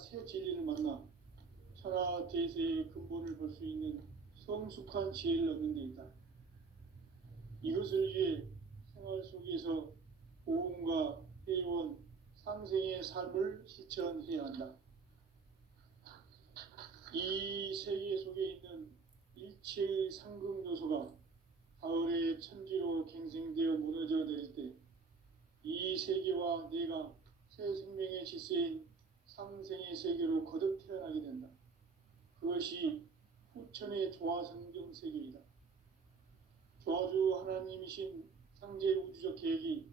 새 진리를 만나 천하 대세의 근본을 볼 수 있는 성숙한 지혜를 얻는 데 있다. 이것을 위해 생활 속에서 보험과 회원, 상생의 삶을 실천해야 한다. 이 세계 속에 있는 일체의 상극 요소가 가을의 천지로 갱생되어 무너져 내릴 때 이 세계와 내가 새 생명의 질서인 상생의 세계로 거듭 태어나게 된다. 그것이 후천의 조화성경 세계이다. 조화주 하나님이신 상제 우주적 계획이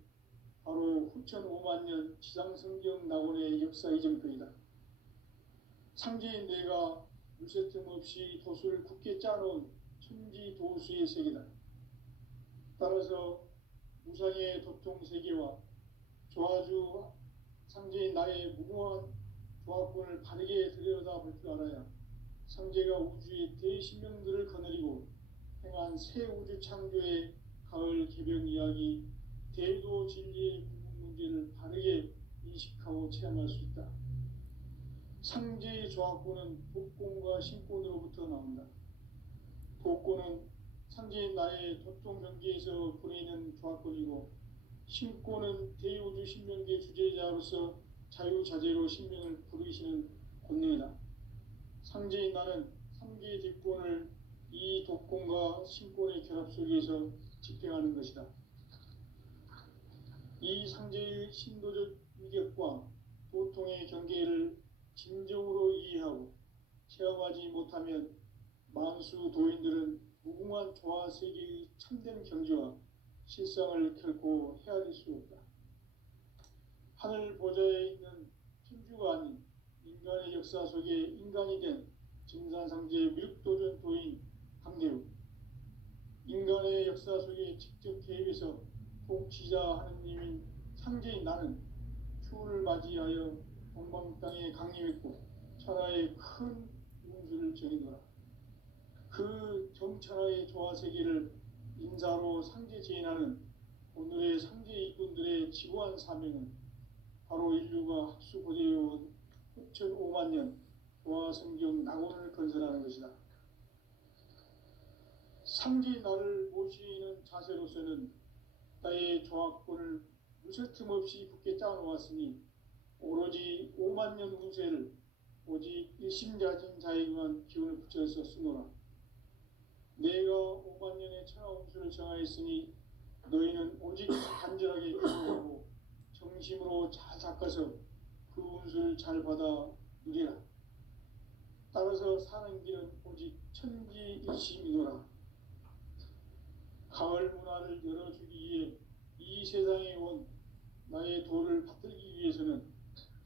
바로 후천 5만년 지상성경 낙원의 역사 이전표이다. 상제인 내가 물새틈 없이 도수를 굳게 짜놓은 천지도수의 세계다. 따라서 무상의 도통세계와 조화주 상제인 나의 무궁한 조합권을 바르게 들여다볼 줄 알아야 상제가 우주의 대신명들을 거느리고 행한 새 우주 창조의 가을 개벽 이야기, 대도 진리의 궁극 문제를 바르게 인식하고 체험할 수 있다. 상제의 조합권은 복권과 신권으로부터 나온다. 복권은 상제인 나의 도통 경계에서 보내는 조합권이고, 신권은 대우주 신명계 주제자로서 자유자재로 신명을 부르시는 권능이다. 상제인 나는 3개의 뒷권을 이 독권과 신권의 결합 속에서 집행하는 것이다. 이 상제의 신도적 위격과 도통의 경계를 진정으로 이해하고 체험하지 못하면 만수 도인들은 무궁한 조화 세계의 참된 경지와 실상을 결코 헤아릴 수 없다. 하늘 보좌에 있는 천주가 아닌 인간의 역사 속에 인간이 된 증산상제 미륵도전 도인 강대우, 인간의 역사 속에 직접 개입해서 통치자 하느님인 상제인 나는 추운을 맞이하여 동방 땅에 강림했고 천하의 큰 운수를 정해노라. 그 정천하의 조화세계를 인사로 상제 제인하는 오늘의 상제 일꾼들의 지고한 사명은 바로 인류가 학수고대해온 후천 5만년 조화성경 낙원을 건설하는 것이다. 상제 나를 모시는 자세로서는 나의 조합권을 무쇠틈 없이 굳게 짜놓았으니 오로지 5만년 운세를 오직 일심자진 자에게만 기운을 붙여서 쓰노라. 내가 5만년의 천하 운수를 정하였으니 너희는 오직 간절하게 기도하고 정심으로 잘 닦아서 그 운수를 잘 받아 누리라. 따라서 사는 길은 오직 천지일심이노라. 가을 문화를 열어주기 위해 이 세상에 온 나의 도를 받들기 위해서는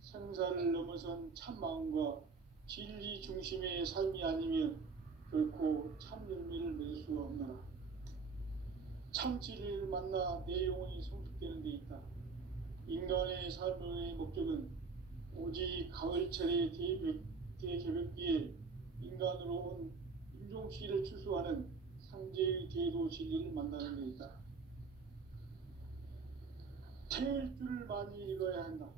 생사를 넘어선 참마음과 진리 중심의 삶이 아니면 결코 참 열매를 맺을 수가 없노라. 참 진리를 만나 내 영혼이 성숙되는 데 있다. 인간의 삶의 목적은 오직 가을철의 대개벽기에 인간으로 온 인종시를 추수하는 상제의 대도 진리를 만나는 데 있다. 태일주를 많이 읽어야 한다.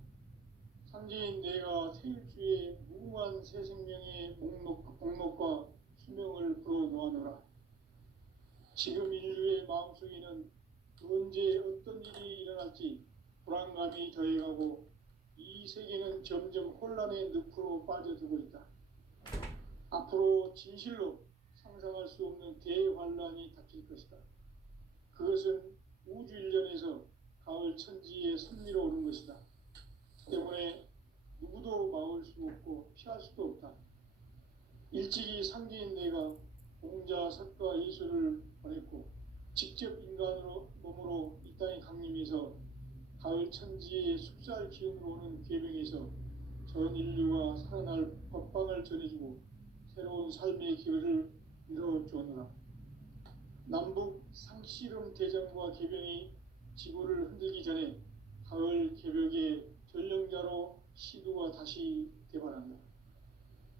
상제인 내가 태일주의 무궁한 새 생명의 목록과 수명을 불어놓아노라. 지금 인류의 마음속에는 언제 어떤 일이 일어날지 불안감이 더해가고 이 세계는 점점 혼란의 늪으로 빠져들고 있다. 앞으로 진실로 상상할 수 없는 대환란이 닥칠 것이다. 그것은 우주 일련에서 가을 천지의 섭리로 오는 것이다. 때문에 누구도 막을 수 없고 피할 수도 없다. 일찍이 상제인 내가 공자, 석가, 예수를 보냈고 직접 인간으로 몸으로 이 땅에 강림해서 가을 천지의 숲살 기운으로 오는 계명에서 전 인류가 살아날 법방을 전해주고 새로운 삶의 기회를 이뤄주었노라. 남북 상씨름 대전과 개병이 지구를 흔들기 전에 가을 개벽의 전령자로 시도가 다시 개발한다.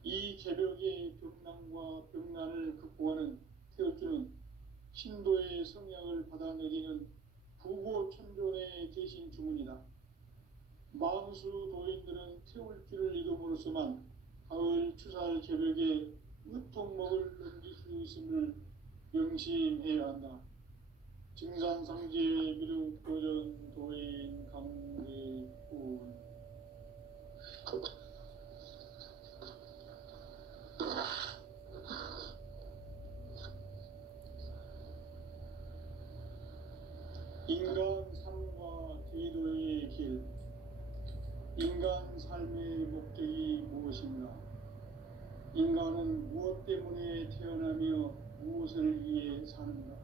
이 개벽의 병난과 병난을 극복하는 태어주는 신도의 성향을 받아내리는 부고천존의 대신 주문이다. 망수 도인들은 태울 길을 잃음으로써만 가을 추살 개벽에 으통목을 넘길 수 있음을 명심해야 한다. 증산상제 미륵 도전 도인 강대훈. 인간 삶과 대도의 길. 인간 삶의 목적이 무엇인가? 인간은 무엇 때문에 태어나며 무엇을 위해 사는가?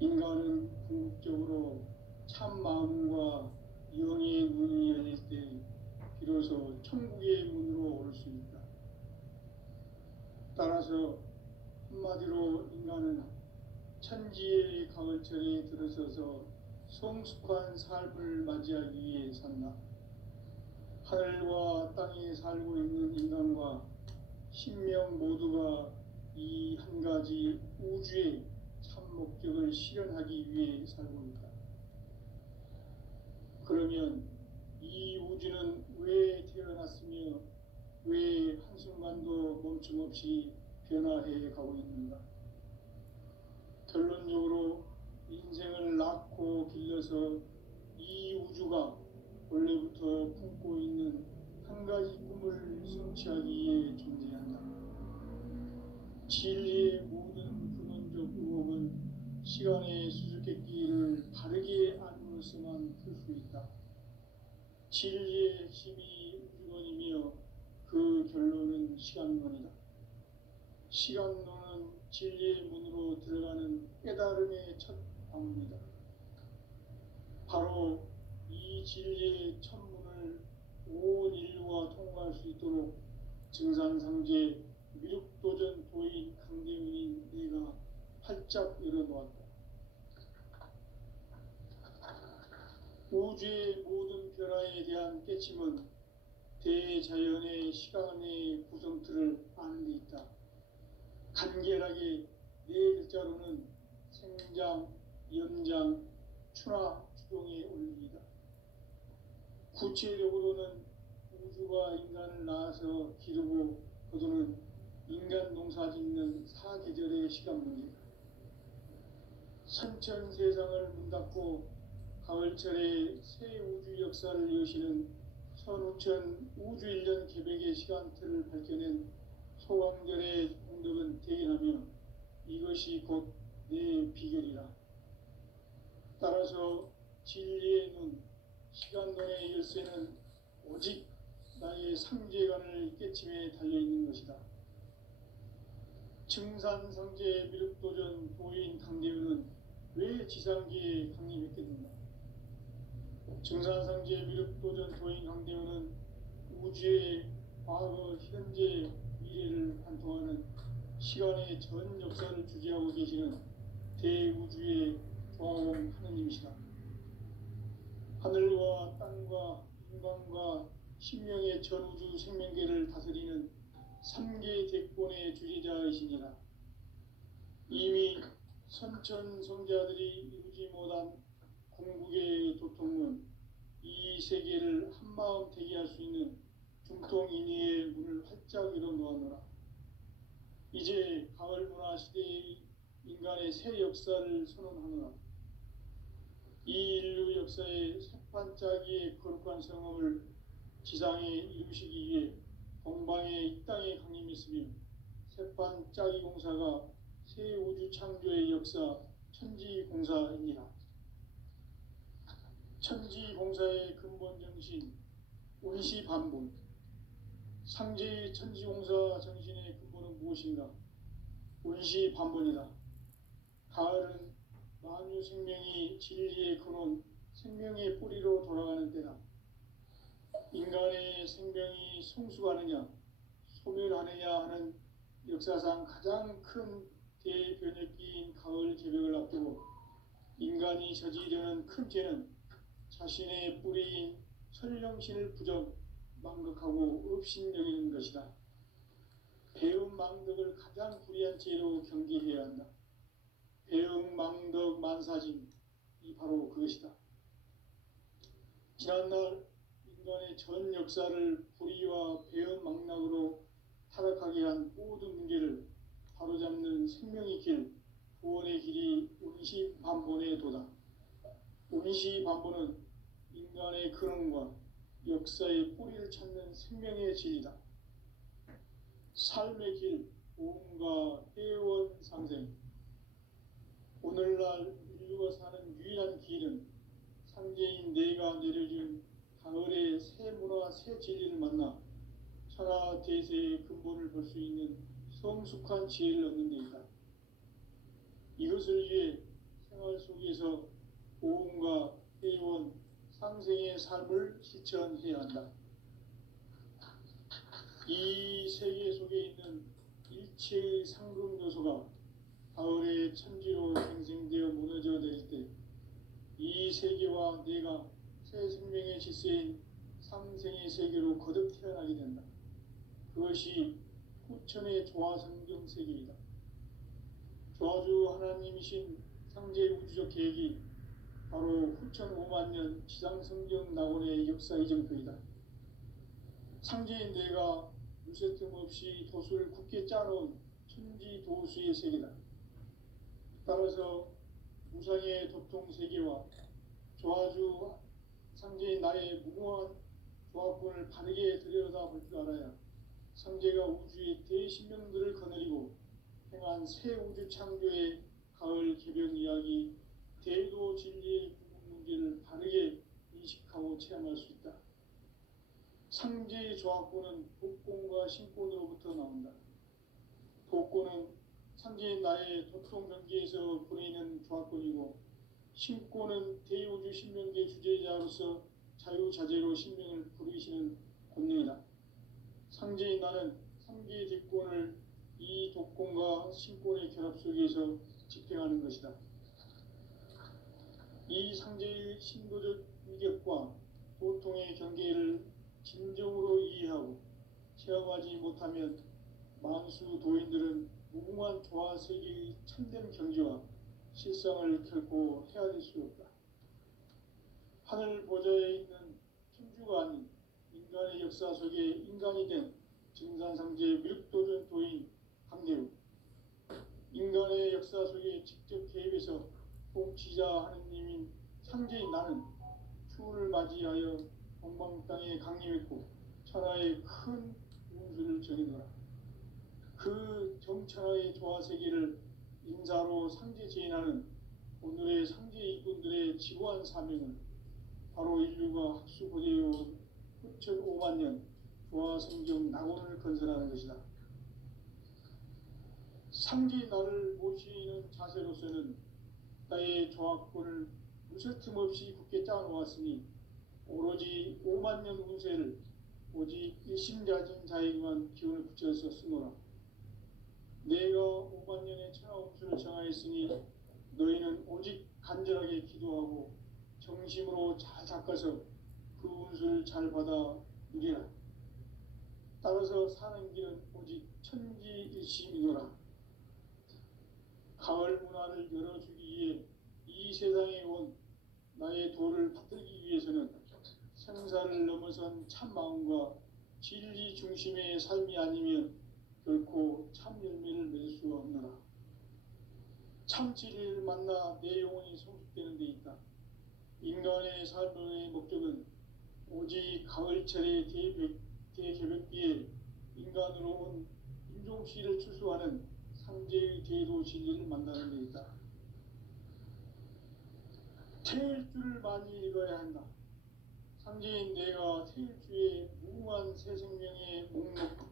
인간은 궁극적으로 참 마음과 영의 문이 열릴 때 비로소 천국의 문으로 올 수 있다. 따라서 한마디로 인간은 천지의 가을철에 들어서서 성숙한 삶을 맞이하기 위해 산다. 하늘과 땅에 살고 있는 인간과 신명 모두가 이 한 가지 우주의 참 목적을 실현하기 위해 살고 있다. 그러면 이 우주는 왜 태어났으며 왜 한순간도 멈춤없이 변화해 가고 있는가? 결론적으로 인생을 낳고 길러서 이 우주가 원래부터 품고 있는 한 가지 꿈을 성취하기 위해 존재한다. 진리의 모든 근원적 의혹은 시간의 수수께끼를 바르게 알므로써만 풀 수 있다. 진리의 핵심이 우주론이며 그 결론은 시간론이다. 시간론은 진리의 문으로 들어가는 깨달음의 첫 방문이다. 바로 이 진리의 첫 문을 온 인류가 통과할 수 있도록 증산상제 미륵도전 도인 강대훈인 내가 활짝 열어놓았다. 우주의 모든 변화에 대한 깨침은 대자연의 시간의 구성틀을 아는 데 있다. 간결하게 네 글자로는 생장, 연장, 추나 추동의 원리이다. 구체적으로는 우주가 인간을 낳아서 기르고 거두는 인간 농사 짓는 사계절의 시간 문제다. 선천 세상을 문 닫고 가을철에 새 우주 역사를 여시는 선우천 우주 1년 개백의 시간틀을 밝혀낸 소강절의 공덕은 대견하며 이것이 곧 내 비결이라. 따라서 진리의 눈, 시간론의 열쇠는 오직 나의 상제관을 깨침에 달려있는 것이다. 증산상제 미륵도전 도인 강대훈은 왜 지상계에 강림했겠는가? 증산상제 미륵도전 도인 강대훈은 우주의 과거, 현재, 미래를 관통하는 시간의 전 역사를 주재하고 계시는 대우주의 조화공 하느님이시다. 하늘과 땅과 인간과 신명의 전우주 생명계를 다스리는 3개 대권의 주재자이시니라. 이미 선천성자들이 이루지 못한 궁극의 도통은 이 세계를 한마음 되게 할 수 있는 중통인의의 문을 활짝 열어놓았노라. 이제 가을 문화 시대의 인간의 새 역사를 선언하노라. 이 인류 역사의 새판짜기의 거룩한 성업을 지상에 이루시기 위해 동방의 이 땅에 강림했으며 새판짜기 공사가 새 우주 창조의 역사 천지공사이니라. 천지공사의 근본 정신 운시반본. 상제의 천지공사 정신의 근본은 무엇인가? 운시반본이다. 가을은 만유 생명이 진리의 근원, 생명의 뿌리로 돌아가는 때다. 인간의 생명이 성숙하느냐, 소멸하느냐 하는 역사상 가장 큰 대변혁기인 가을 개벽을 앞두고 인간이 저지르는 큰 죄는 자신의 뿌리인 설령신을 부정, 망극하고 업신여기는 것이다. 배움 망덕을 가장 불의한 죄로 경계해야 한다. 배움 망덕 만사진, 이 바로 그것이다. 지난날 인간의 전 역사를 불의와 배은망락으로 타락하게 한 모든 문제를 바로잡는 생명의 길, 구원의 길이 운시반본에 도다. 운시반본은 인간의 근원과 역사의 뿌리를 찾는 생명의 진리다. 삶의 길, 보험과 회원 상생. 오늘날 인류가 사는 유일한 길은 상제인 내가 내려준 가을의 새 문화, 새 진리를 만나 천하 대세의 근본을 볼 수 있는 성숙한 지혜를 얻는 데 있다. 이것을 위해 생활 속에서 보험과 회원, 상생의 삶을 실천해야 한다. 이 세계 속에 있는 일체의 상금 요소가 가을의 천지로 생생되어 무너져 내릴 때 이 세계와 내가 새 생명의 질서인 상생의 세계로 거듭 태어나게 된다. 그것이 후천의 조화성경 세계이다. 조화주 하나님이신 상제 우주적 계획이 바로 후천 5만 년 지상성경 낙원의 역사 이정표이다. 상제인 내가 무쇠 틈 없이 도수를 굳게 짜놓은 천지 도수의 세계다. 따라서 무상의 도통 세계와 조화주 상제인 나의 무궁한 조합군을 바르게 들여다볼 줄 알아야 상제가 우주의 대신명들을 거느리고 행한 새 우주 창조의 가을 개변 이야기, 대도 진리의 궁극 문제를 바르게 인식하고 체험할 수 있다. 상제의 조합군은 복권과 신권으로부터 나온다. 복권은 상제인 나의 도통 경계에서 보내는 조합권이고, 신권은 대우주 신명계 주제자로서 자유자재로 신명을 부르시는 권능이다. 상제인 나는 3개의 대권을 이 독권과 신권의 결합 속에서 집행하는 것이다. 이 상제의 신도적 위격과 도통의 경계를 진정으로 이해하고 체험하지 못하면 만수 도인들은 무궁한 조화 세계의 참된 경지와 실상을 결코 헤아릴 수 없다. 하늘 보좌에 있는 천주가 아닌 인간의 역사 속에 인간이 된 증산상제 미륵도전 도인 강대우, 인간의 역사 속에 직접 개입해서 통치자 하느님인 상제인 나는 추운을 맞이하여 동방 땅에 강림했고 천하의 큰 운수를 정해놓으라. 그 정천하의 조화세계를 인사로 상제 제인하는 오늘의 상제 일꾼들의 지고한 사명은 바로 인류가 학수고대해온 후천 5만 년 조화성경 낙원을 건설하는 것이다. 상제 나를 모시는 자세로서는 나의 조합권을 무쇠 틈 없이 굳게 짜놓았으니 오로지 5만 년 운세를 오직 일심자진 자에게만 기운을 붙여서 쓰노라. 내가 5만 년의 천하 운수를 정하였으니 너희는 오직 간절하게 기도하고 정심으로 잘 닦아서 그 운수를 잘 받아 누리라. 따라서 사는 길은 오직 천지일심이노라. 가을 문화를 열어주기 위해 이 세상에 온 나의 도를 받들기 위해서는 생사를 넘어선 참 마음과 진리 중심의 삶이 아니면 결코 참 열매를 맺을 수가 없노라. 참 진리를 만나 내 영혼이 성숙되는 데 있다. 인간의 삶의 목적은 오직 가을철의 대개벽비에 인간으로 온 인종시를 추수하는 상제의 대도 진리를 만나는 데 있다. 태일주를 많이 읽어야 한다. 상제인 내가 태일주의 무궁한 새 생명의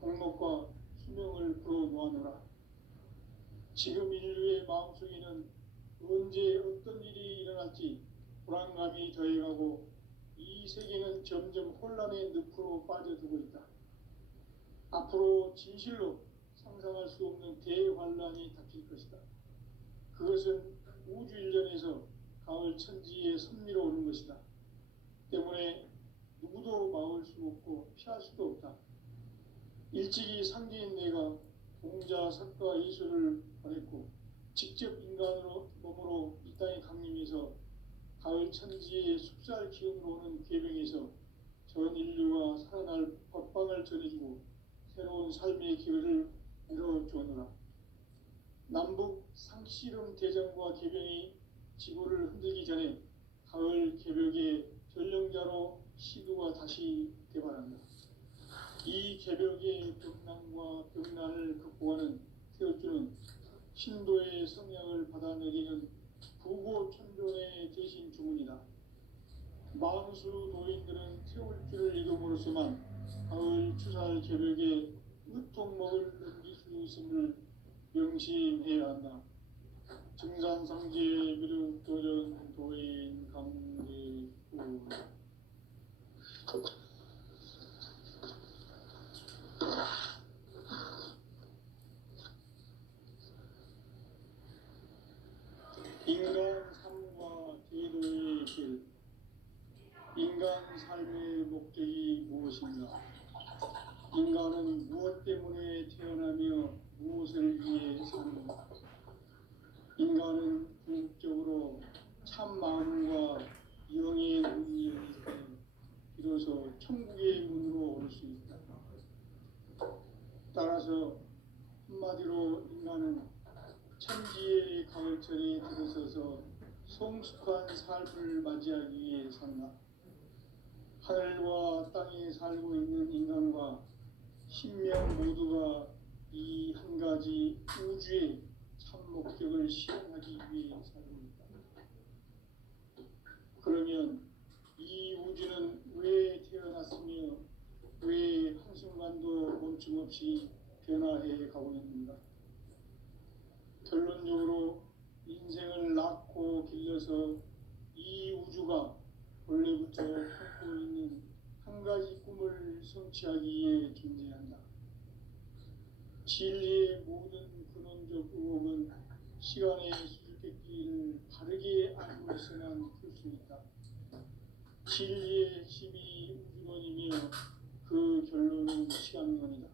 목록과 수명을 불어놓아노라. 지금 인류의 마음속에는 언제 어떤 일이 일어날지 불안감이 더해가고 이 세계는 점점 혼란의 늪으로 빠져들고 있다. 앞으로 진실로 상상할 수 없는 대환란이 닥칠 것이다. 그것은 우주 일련에서 가을 천지의 섭리로 오는 것이다. 때문에 누구도 막을 수 없고 피할 수도 없다. 일찍이 상제인 내가 공자, 석가, 이수를 보냈고 직접 인간으로 몸으로 이 땅에 강림해서 가을 천지의 숲살 기운으로 오는 궤병에서 전 인류가 살아날 법방을 전해주고 새로운 삶의 기회를 열어주었노라. 남북 상씨름 대전과 궤병이 지구를 흔들기 전에 가을 개벽의 전령자로 시도가 다시 개발한다. 이 개벽의 벽난과 벽난을 극복하는 태어주는 신도의 성향을 받아내리는 부고천존의 대신 주문이다. 만수 노인들은 태울주를 이름으로서만 가을 추살 개벽에 으통목을 넘길 수 있음을 명심해야 한다. 증산상제 미륵 도전 도인 강제구 인간 삶과 제도의 길. 인간 삶의 목적이 무엇인가? 인간은 무엇 때문에 태어나며 무엇을 위해 사는가? 인간은 궁극적으로 참 마음과 영의 문이 열릴 때 비로소 천국의 문으로 올 수 있다. 따라서 한마디로 인간은 천지의 가을철에 들어서서 성숙한 삶을 맞이하기 위해 산다. 하늘과 땅에 살고 있는 인간과 신명 모두가 이 한 가지 우주의 참 목적을 실현하기 위해 살고 있다. 그러면 이 우주는 왜 태어났으며 왜 한순간도 멈춤 없이 변화해 가고 있는가? 결론적으로 인생을 낳고 길러서 이 우주가 원래부터 품고 있는 한 가지 꿈을 성취하기 위해 존재한다. 진리의 모든 근원적 의혹은 시간의 수수께끼를 바르게 알고 있어만 풀 수 있다. 진리의 핵심이 우주론이며 그 결론은 시간론이다.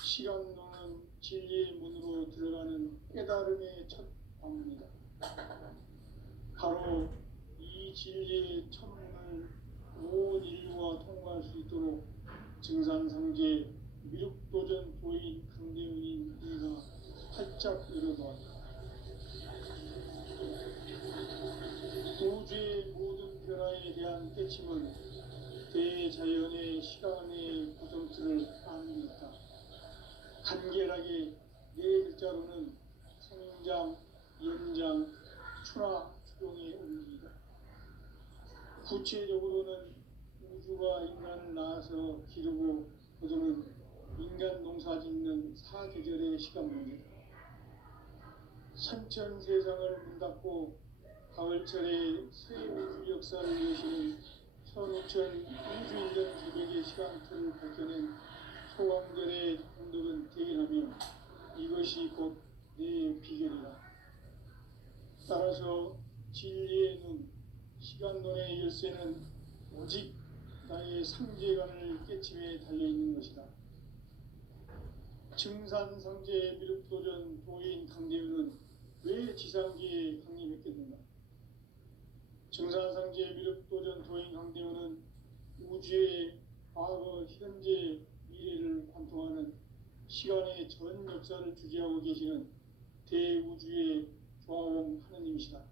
시간론은 진리의 문으로 들어가는 깨달음의 첫 방문이다. 바로 이 진리의 천문을 온 인류가 통과할 수 있도록 증산상제 미륵도전 도인 강대훈인 이가 활짝 열어놓았다. 우주의 모든 변화에 대한 깨침은 대자연의 시간의 구성틀을 아는 있다. 간결하게 네 글자로는 생장, 연장, 추나 추동의 온기이다. 구체적으로는 우주가 인간을 낳아서 기르고 거두는 인간 농사 짓는 사계절의 시간 문제다. 선천 세상을 문닫고 가을철에 새 우주 역사를 여시는 15,000 우주인전 개벽의 시간틀을 밝혀낸 소강절의 공덕은 대견하며 이것이 곧 내 비결이다. 따라서 진리의 눈, 시간론의 열쇠는 오직 나의 상제관을 깨침에 달려있는 것이다. 증산상제 미륵도전 도인 강대훈은 왜 지상계에 강림했겠는가? 증산상제 미륵도전 도인 강대훈은 우주의 과거, 현재, 미래를 관통하는 시간의 전 역사를 주재하고 계시는 대우주의 조화원 하느님이시다.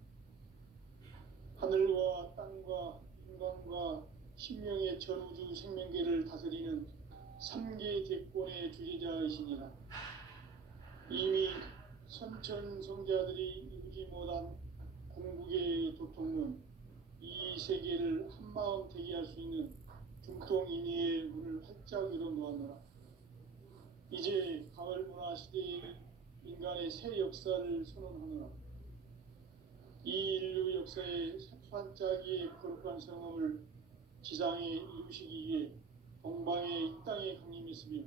하늘과 땅과 인간과 신명의 전우주 생명계를 다스리는 3계 대권의 주재자이시니라. 이미 선천성자들이 이루지 못한 궁극의 도통문, 이 세계를 한마음 되게 할 수 있는 중통인의의 문을 활짝 열어놓았노라. 이제 가을 문화 시대의 인간의 새 역사를 선언하노라. 이 인류 역사의 새반짝이의 거룩한 성험을 지상에 이루시기 위해 동방의 이 땅에 강림했으며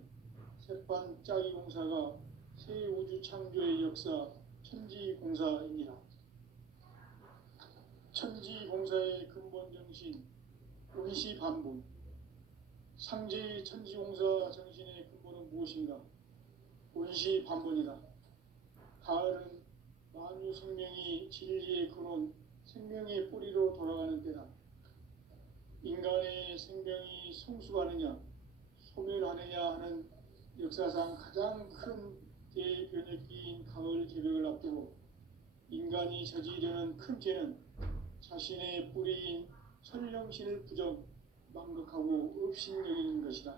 새반짝이 공사가 새 우주 창조의 역사 천지공사이니라. 천지공사의 근본 정신 운시반분. 상제의 천지공사 정신의 근본은 무엇인가? 운시반분이다. 가을은 만유 생명이 진리의 근원 생명의 뿌리로 돌아가는 때다. 인간의 생명이 성숙하느냐 소멸하느냐 하는 역사상 가장 큰 대변혁기인 가을 개벽을 앞두고 인간이 저지르는 큰 죄는 자신의 뿌리인 선령신을 부정 망덕하고 업신여기는 것이다.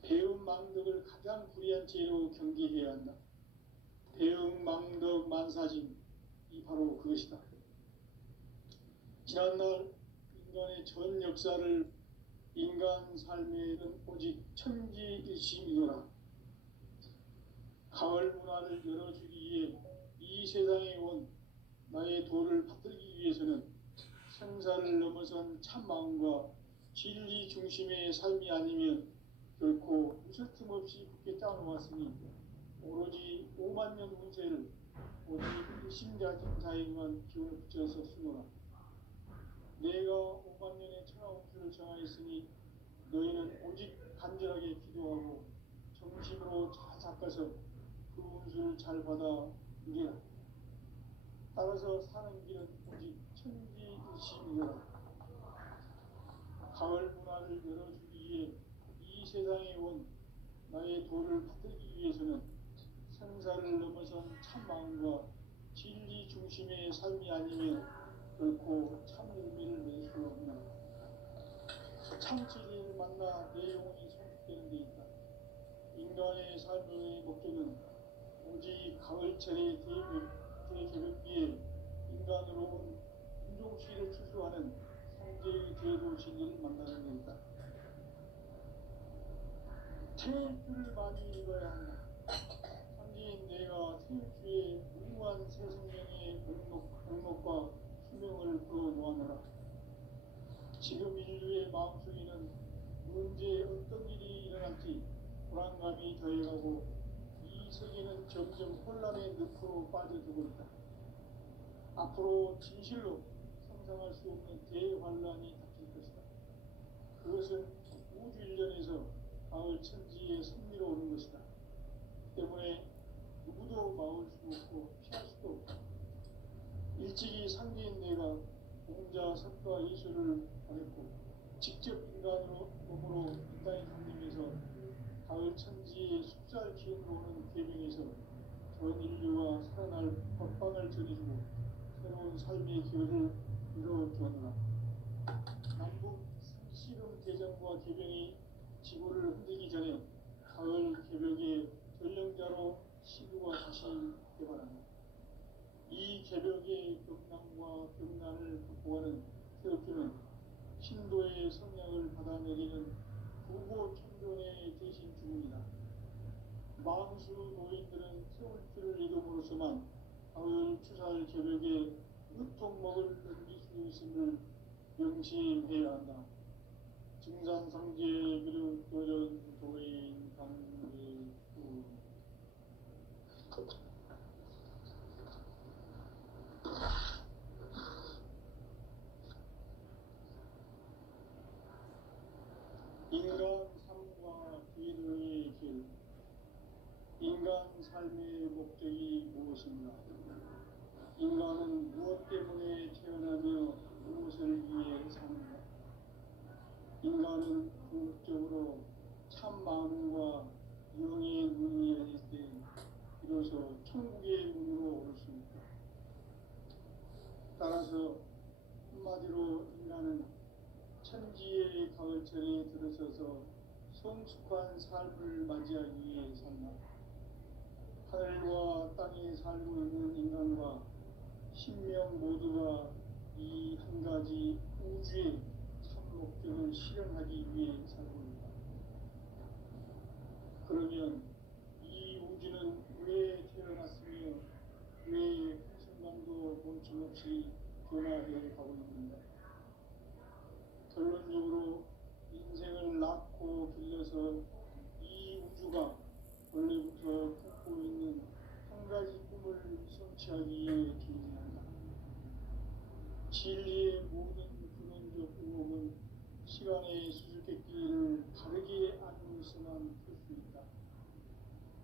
배음 망덕을 가장 불의한 죄로 경계해야 한다. 배음 망덕 만사진 이 바로 그것이다. 지난날 인간의 전 역사를 인간 삶에는 오직 천지일심이노라. 가을 문화를 열어주기 위해 이 세상에 온 나의 도를 받들기 위해서는 생사를 넘어선 참마음과 진리 중심의 삶이 아니면 결코 무설틈 없이 굳게 짜놓았으니 오로지 5만 년 운세를 오직 일심자에게만 기운을 붙여서 쓰노라. 내가 5만 년의 천하 운수를 정하였으니 너희는 오직 간절하게 기도하고 정심으로 잘 닦아서 그 운수를 잘 받아 누리라. 따라서 사는 길은 오직 천지일심이라. 가을 문화를 열어주기 위해 이 세상에 온 나의 도를 받들기 위해서는 생사를 넘어선 참마음과 진리 중심의 삶이 아니면 결코 참 의미를 낼 수 없는 참진리를 만나 내 영혼이 성숙되는 데 있다. 인간의 삶의 목적은 오직 가을철의 대개벽기에 인간으로 온 인종시를 추수하는 성제의 제도 진리를 만나는 데 있다. 태일주를 많이 읽어야 한다. 상지인 내가 태일주의 무궁한 새 생명의 목록과 수명을 풀어놓아노라. 지금 인류의 마음속에는 언제 어떤 일이 일어날지 불안감이 더해가고 이 세계는 점점 혼란의 늪으로 빠져들고 있다. 앞으로 진실로 상상할 수 없는 대환란이 닥칠 것이다. 그것은 우주 일련에서 가을 천지의 섭리로 오는 것이다. 때문에 누구도 막을 수 없고 피할 수도 없다. 일찍이 상계인 내가 공자, 석가, 예수를 보냈고 직접 인간으로 몸으로 이 땅에 강림해서 가을 천지의 숲살 기운으로 오는 계명에서 전 인류와 살아날 법방을 전해주고 새로운 삶의 기회를 이뤄주었노라. 남북 씨름 대전과 개병이 지구를 흔들기 전에 가을 개벽의 전령자로 시구가 다시 개발한다. 이 개벽의 벽난과 벽난을 극복하는 태극기는 신도의 성향을 받아내리는 부고 청존의 대신 주문이다. 망수 노인들은 태울주를 이름으로서만 가을 추살 개벽에 으통먹을 넘길 수 있음을 명심해야 한다. 증산상제 그리고 도전 도인 강대구 인간 삶과 기도의 길. 인간 삶의 목적이 무엇인가? 인간은 무엇 때문에 태어나며 무엇을 위해 사는가? 인간은 궁극적으로 참 마음과 영의 눈이 열릴 때 비로소 천국의 문으로 오를 수 있다. 따라서 한마디로 인간은 천지의 가을철에 들어서서 성숙한 삶을 맞이하기 위해 산다. 하늘과 땅에 살고 있는 인간과 신명 모두가 이 한 가지 우주의 참 목적을 실현하기 위해 살고 있다. 그러면 이 우주는 왜 태어났으며 왜 한순간도 멈춤없이 변화해 가고 있는가? 결론적으로 인생을 낳고 길러서 이 우주가 원래부터 품고 있는 한 가지 꿈을 성취하기 위해 존재한다. 진리의 모든 근원적 의혹은 시간의 수수께끼를 바르게 알고서만 풀 수 있다.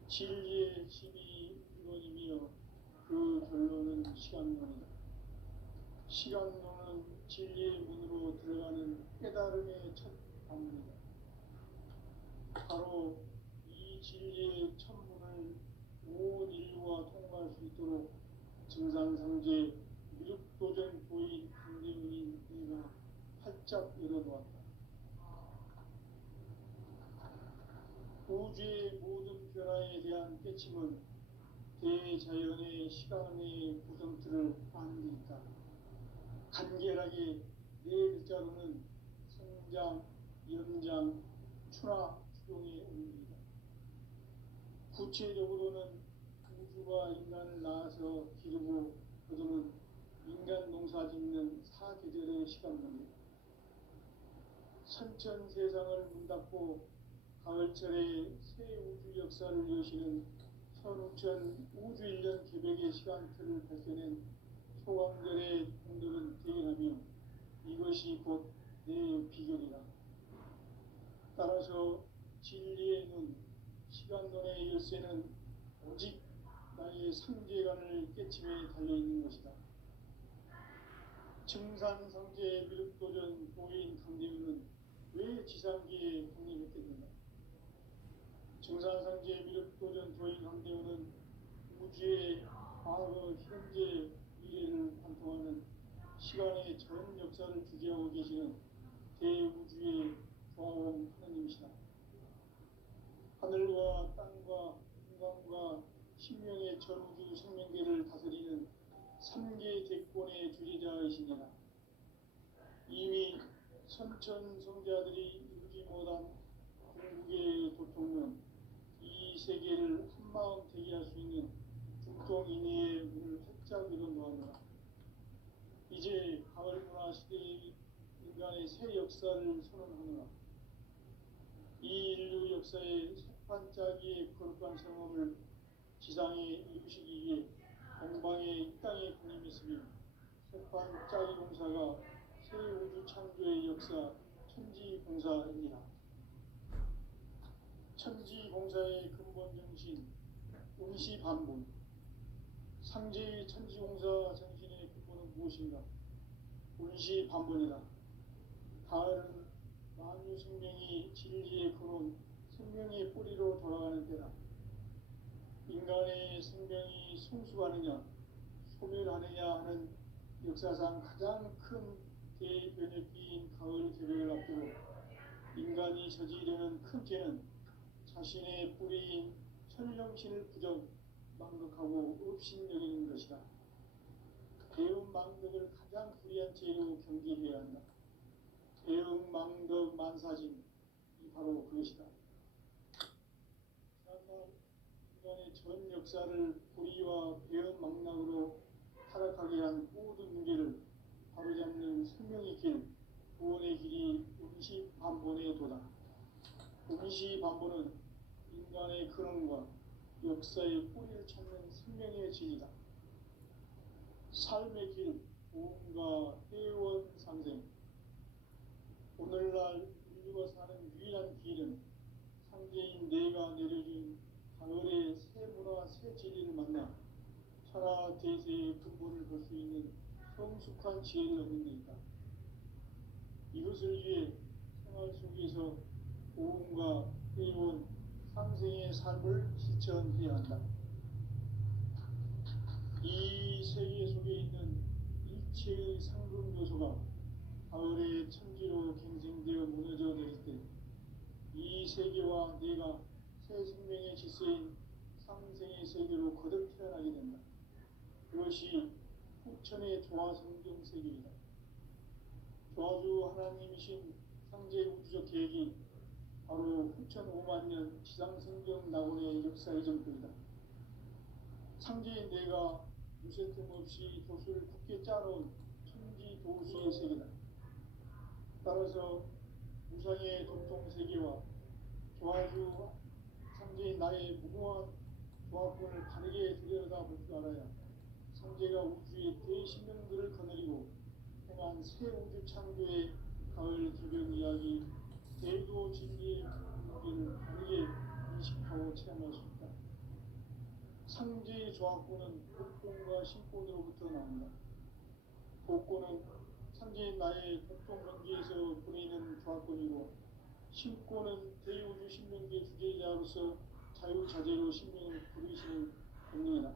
진리의 힘이 근원이며 그 결론은 시간론이다. 시간론은 진리의 문으로 들어가는 깨달음의 첫 방문이다. 바로 이 진리의 천문을 온 인류가 통과할 수 있도록 증산상제 미륵도전 도인 강대문인 내가 활짝 열어놓았다. 우주의 모든 변화에 대한 깨침은 대자연의 시간의 구성틀을 아는 데 있다. 간결하게 네 글자로는 성장, 연장, 추나 추동의 의미이다. 구체적으로는 우주가 인간을 낳아서 기르고 거두는 인간 농사 짓는 사계절의 시간론이다. 선천 세상을 문닫고 가을철에 새 우주 역사를 여시는 선우천 우주 1년 개백의 시간틀을 밝혀낸 소강절의 공덕은 대견하며 이것이 곧 내 비결이다. 따라서 진리의 눈, 시간론의 열쇠는 오직 나의 상제관을 깨침에 달려있는 것이다. 증산상제 미륵도전 도인 강대문은 왜 지상기에 독립했겠는가? 증산상제 미륵도전 도인 강대문은 우주의 과거, 현재, 미래를 관통하는 시간의 전 역사를 주재하고 계시는 대우주의 조화원 하느님이시다. 하늘과 땅과 인간과 신명의 전우주 생명계를 다스리는 3계 대권의 주재자이시니라. 이미 선천 성자들이 이루지 못한 궁극의 도통론, 이 세계를 한마음 되게 할 수 있는 중통인의의 문을 활짝 열어놓았노라. 이제 가을 문화 시대의 인간의 새 역사를 선언하노라. 이 인류 역사의 석판짜기의 거룩한 성험을 지상에 이루시기 위해 동방의 이 땅에 군림했으며 석판짜기 공사가 새 우주 창조의 역사 천지공사이니라. 천지공사의 근본 정신 운시반본. 상제의 천지공사 정신의 근본은 무엇인가? 운시반본이다. 가을은 만유 생명이 진리의 근원, 생명의 뿌리로 돌아가는 때다. 인간의 생명이 성숙하느냐, 소멸하느냐 하는 역사상 가장 큰 대변혁기인 가을 개백을 앞두고 인간이 저지르는 큰 죄는 자신의 뿌리인 천령신을 부정, 망극하고 업신여기는 것이다. 배움 망덕을 가장 불의한 죄로 경계해야 한다. 배움 망덕 만사진, 이 바로 그것이다. 지난날 인간의 전 역사를 불의와 배움 망락으로 타락하게 한 모든 문제를 바로잡는 생명의 길, 구원의 길이 운시반본의 도다. 운시반본은 인간의 근원과 역사의 뿌리를 찾는 생명의 진이다. 삶의 길, 보험과 회원 상생. 오늘날 인류가 사는 유일한 길은 상제인 내가 내려준 가을의 새 문화, 새 진리를 만나 천하 대세의 근본을 볼 수 있는 성숙한 지혜를 얻는 데 있다. 이것을 위해 생활 속에서 보험과 회원, 상생의 삶을 실천해야 한다. 이 세계 속에 있는 일체의 상금 요소가 가을의 천지로 갱생되어 무너져 내릴 때 이 세계와 내가 새 생명의 질서인 상생의 세계로 거듭 태어나게 된다. 그것이 후천의 조화성경 세계이다. 조화주 하나님이신 상제 우주적 계획이 바로 후천 5만 년 지상성경 낙원의 역사의 전부이다. 상제인 내가 유세틈 없이 도수를 굳게 짜놓은 천지 도수의 세계다. 따라서 무상의 도통 세계와 조화주 상제인 나의 무궁한 조화권을 바르게 들여다볼 줄 알아야 상제가 우주의 대신명들을 거느리고 행한 새 우주 창조의 가을 개변 이야기, 대도 진리의 무게를 바르게 인식하고 체험할 수 있다. 상제의 조화권은 복권과 신권으로부터 나온다. 복권은 상대인 나의 공동명기에서 보내는 조합권이고, 신권은 대우주 신명기의 주제자로서 자유자재로 신명을 부르시는 권능이다.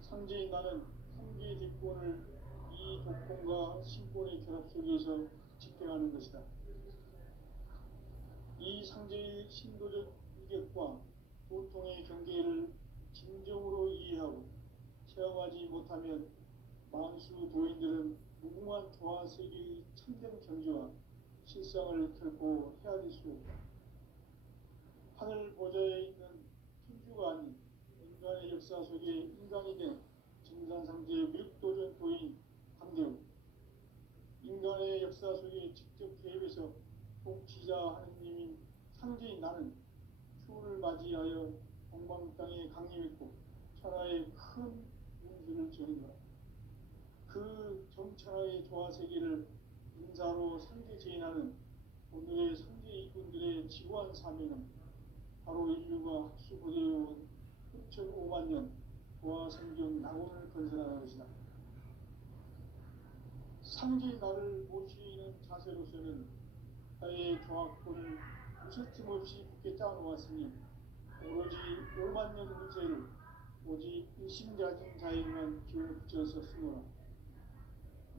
상제인 나는 상계의 뒷권을 이 독권과 신권의 결합 속에서 집행하는 것이다. 이 상제의 신도적 위격과 도통의 경계를 진정으로 이해하고 체험하지 못하면 만수 도인들은 무궁한 조화 세계의 참된 경지와 실상을 결코 헤아릴 수 없다. 하늘 보좌에 있는 천주가 아닌 인간의 역사 속에 인간이 된 증산상제의 무력도전 도인 강대우, 인간의 역사 속에 직접 개입해서 통치자 하느님인 상제인 나는 추후를 맞이하여 동방 땅에 강림했고 천하의 큰 운수를 전한다. 그 정천하의 조화세계를 인사로 상제 제인하는 오늘의 상제 이군들의 지구한 사명은 바로 인류가 학수고대해온 6,500만 년 조화성경 낙원을 건설하는 것이다. 상제의 나를 모시는 자세로서는 나의 조합권을 무설틈 없이 굳게 짜놓았으니 오로지 5만 년 운세를 오직 일심자정 자에게만 기운을 붙여서 쓰노라.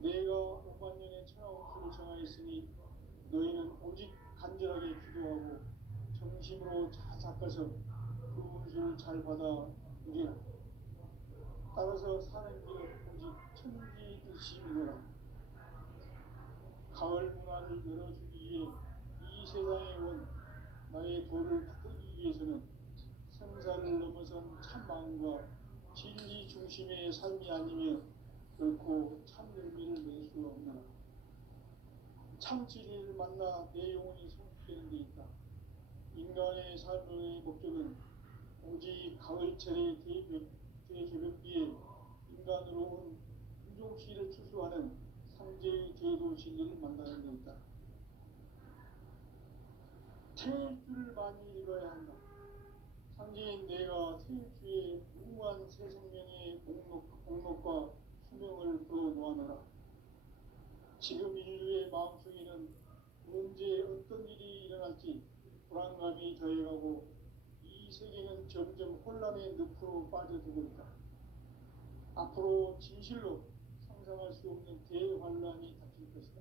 내가 5만 년의 천하 운수를 정하였으니 너희는 오직 간절하게 기도하고 정심으로 잘 닦아서 그 운수를 잘 받아 누리라. 따라서 사는 길은 오직 천지일심이노라. 가을 문화를 열어주기 위해 이 세상에 온 나의 도를 받들기 위해서는 생사를 넘어선 참 마음과 진리 중심의 삶이 아니면 결코 참 열매를 낼 수 없노라. 참 진리를 만나 내 영혼이 성숙되는 데 있다. 인간의 삶의 목적은 오직 가을철의 대개벽비에 인간으로 온 인종시를 추수하는 상제의 제도 진리를 만나는 데 있다. 태일주를 많이 읽어야 한다. 상제인 내가 태일주의 무궁한 새 생명의 목록과 수명을 풀어놓아노라. 지금 인류의 마음속에는 언제 어떤 일이 일어날지 불안감이 더해가고 이 세계는 점점 혼란의 늪으로 빠져들고 있다. 앞으로 진실로 상상할 수 없는 대환란이 닥칠 것이다.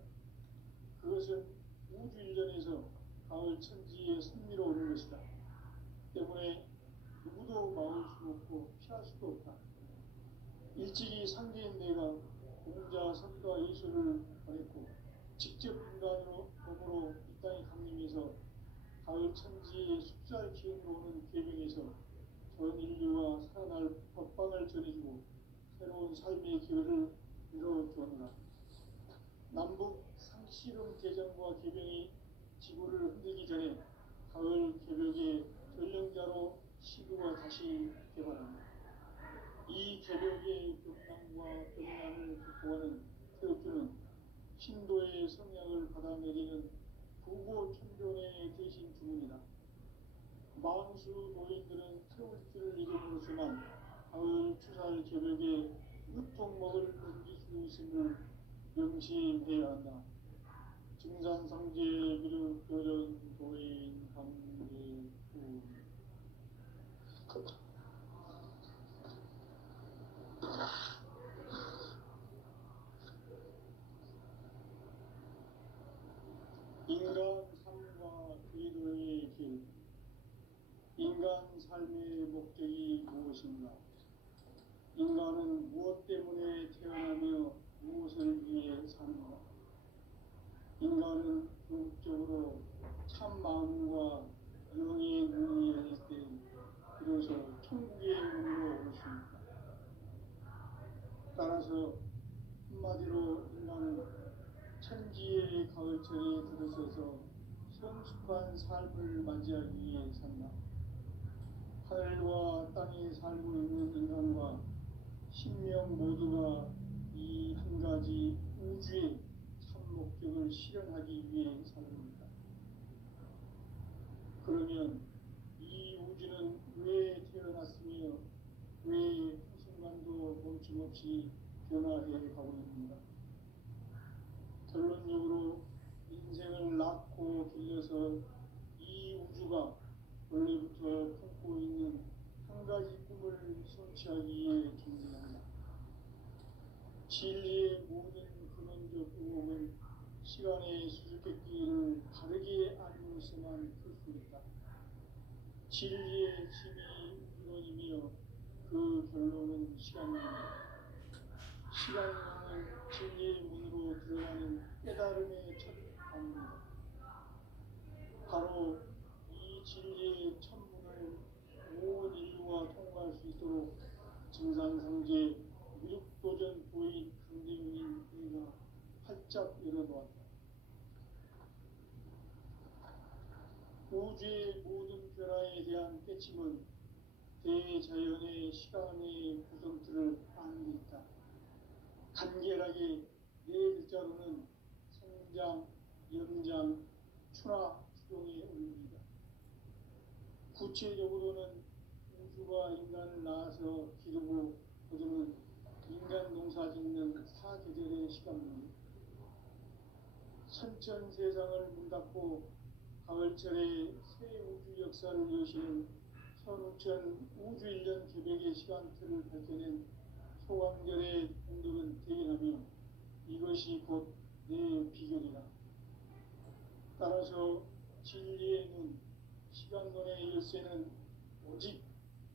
그것은 우주 일전에서 가을 천지에 선미로 오는 것이다. 때문에 누구도 막을 수 없고 피할 수도 없다. 일찍이 상제인 내가 공자, 선가, 예수를 보냈고 직접 인간으로 몸으로 이 땅에 강림해서 가을 천지의 숲살 기운으로 오는 계명에서 전 인류가 살아날 법방을 전해주고 새로운 삶의 기회를 이뤄주었노라. 남북 상씨름 개정과 개병이 지구를 흔들기 전에 가을 개벽의 전령자로 시구가 다시 개발합니다. 이 개벽의 경랑과 경란을 극복하는 태극주는 신도의 성향을 받아내리는 부고 천존의 대신 주문이다. 만수 노인들은 태울주를 이름으로서만 가을 추살 개벽의 으통목을 넘길 수 있음을 명심해야 한다. 증산상제 미륵교전 도인 강대구. 인간 삶과 기도의 길. 인간 삶의 목적이 무엇인가? 인간은 무엇 때문에 태어나며 무엇을 위해 사는가? 인간은 궁극적으로 참 마음과 영의 눈이 열릴 때 비로소 천국의 문으로 올 수 있다. 따라서 한마디로 인간은 천지의 가을철에 들어서서 성숙한 삶을 맞이하기 위해 산다. 하늘과 땅에 살고 있는 인간과 신명 모두가 이 한 가지 우주의 참 목적을 실현하기 위해 살아갑니다. 그러면 이 우주는 왜 태어났으며 왜 한순간도 멈춤없이 변화해 가고 있는가? 결론적으로 인생을 낳고 길러서 이 우주가 원래부터 품고 있는 한 가지 꿈을 성취하기 위해 존재한다. 진리의 모든 근원적 의혹은 시간의 수수께끼를 바르게 알고서만 풀 수 있다. 진리의 힘이 이론이며 그 결론은 시간론이다. 시간론은 진리의 문으로 들어가는 깨달음의 첫 방문이다. 바로 이 진리의 천문을 온 인류가 통과할 수 있도록 증산성제 미륵도전 보인 강대웅인 내가 활짝 열어놓았다. 우주의 모든 변화에 대한 깨침은 대자연의 시간의 구성틀을 아는 데 있다. 간결하게 네 글자로는 성장, 연장, 추나 추동의 원리이다. 구체적으로는 우주가 인간을 낳아서 기르고 거두는 인간 농사 짓는 사계절의 시간문이다. 선천 세상을 문 닫고 가을철에 새 우주 역사를 여시는 선우천 우주 1년 계백의 시간틀을 밝혀낸 소강절의 공덕은 대견하며 이것이 곧 내 비결이다. 따라서 진리의 눈, 시간론의 열쇠는 오직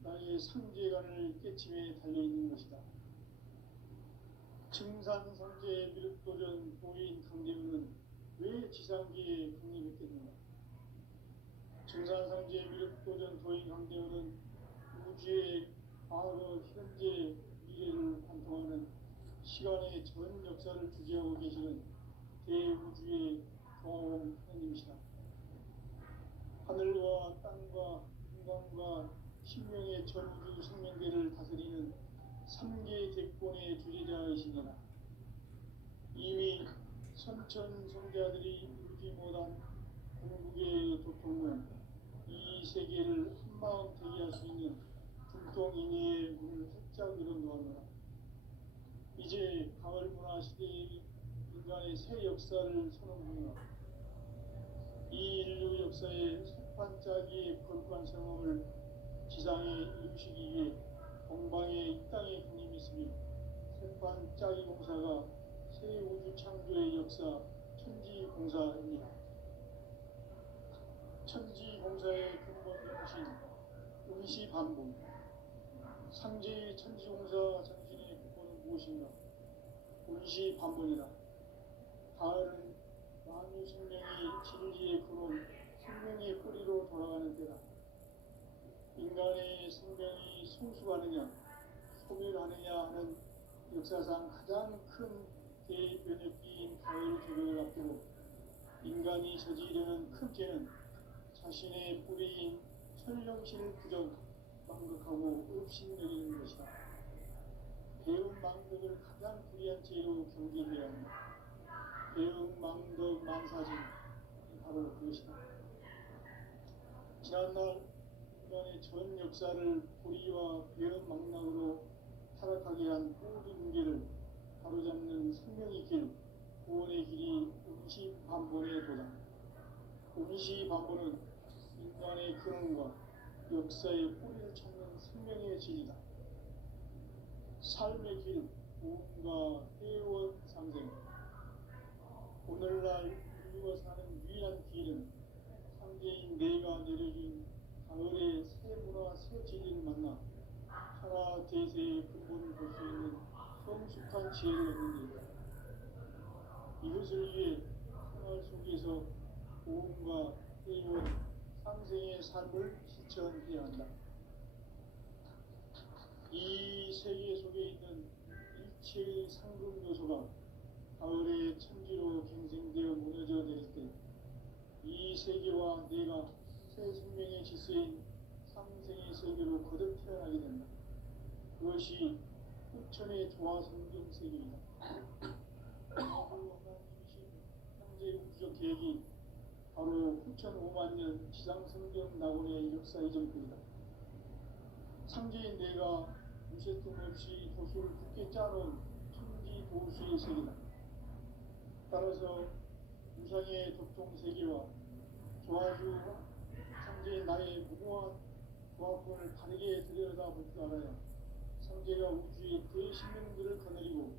나의 상제관을 깨침에 달려있는 것이다. 증산성제의 미륵도전 보인 강대웅은 왜 지상계에 독립했겠는가? 증산성제의 미륵도전 도인 강대웅은 우주의 과거, 현재, 미래를 관통하는 시간의 전 역사를 주재하고 계시는 대우주의 경험 하나님이시다. 하늘과 땅과 인간과 신명의 전우주 생명계를 다스리는 3개 대권의 주제자이시니라. 이미 선천 성자들이 이루지 못한 궁극의 도통은 이 세계를 한마음 되게 할 수 있는 중통인의의 문을 활짝 열어놓았노라. 이제 가을 문화 시대의 인간의 새 역사를 선언하노라. 이 인류 역사의 첫 반짝이의 거룩한 성업을 지상에 이루시기 위해 동방에 이 땅에 군림했으며 새 반짝이 공사가 새 우주 창조의 역사 천지공사입니다. 천지공사의 근본 정신 의시반복. 상제의 천지공사 정신의 근본은 무엇인가? 의시반복이다. 가을은 만유 생명이 진리의 근원, 생명의 뿌리로 돌아가는 때다. 인간의 생명이 성숙하느냐, 소멸하느냐 하는 역사상 가장 큰 대변혁기인 가을 조별을 앞두고 인간이 저지르는 큰 죄는 자신의 뿌리인 천령실 부정, 망극하고 업신여기는 것이다. 배움 망덕을 가장 불의한 죄로 경계해야 한다. 배움 망덕 만사진 바로 그것이다. 지난날 인간의 전 역사를 불의와 배움 망락으로 타락하게 한 모든 문제를 바로잡는 생명의 길, 구원의 길이 음시반본에 도다. 음시반본은 인간의 근원과 역사의 뿌리를 찾는 생명의 진이다. 삶의 길, 구원과 회원 상생. 오늘날 인류가 사는 유일한 길은 상제인 내가 내려준 가을의 새 문화, 새 진리를 만나 하나 대세의 근본을 볼 수 있는 성숙한 지혜를 얻는 데이다. 이것을 위해 생활 속에서 구원과 회원, 상생의 삶을 실천해야 한다. 이 세계 속에 있는 일체의 상급 요소가 가을의 천지로 갱생되어 무너져 내릴 때 이 세계와 내가 새 생명의 질서인 상생의 세계로 거듭 태어나게 된다. 그것이 후천의 조화성경 세계이다. 하나님이신 현재 우주적 계획이 바로 후천 5만 년 지상성경 낙원의 역사 이전뿐이다. 상제인 내가 무쇠뜸 없이 도수를 굳게 짜놓은 천지 도수의 세계다. 따라서 우상의 덕통 세계와 조화주 상제인 나의 무궁한 조합권을 바르게 들여다볼 줄 알아야 상제가 우주의 대신령들을 거느리고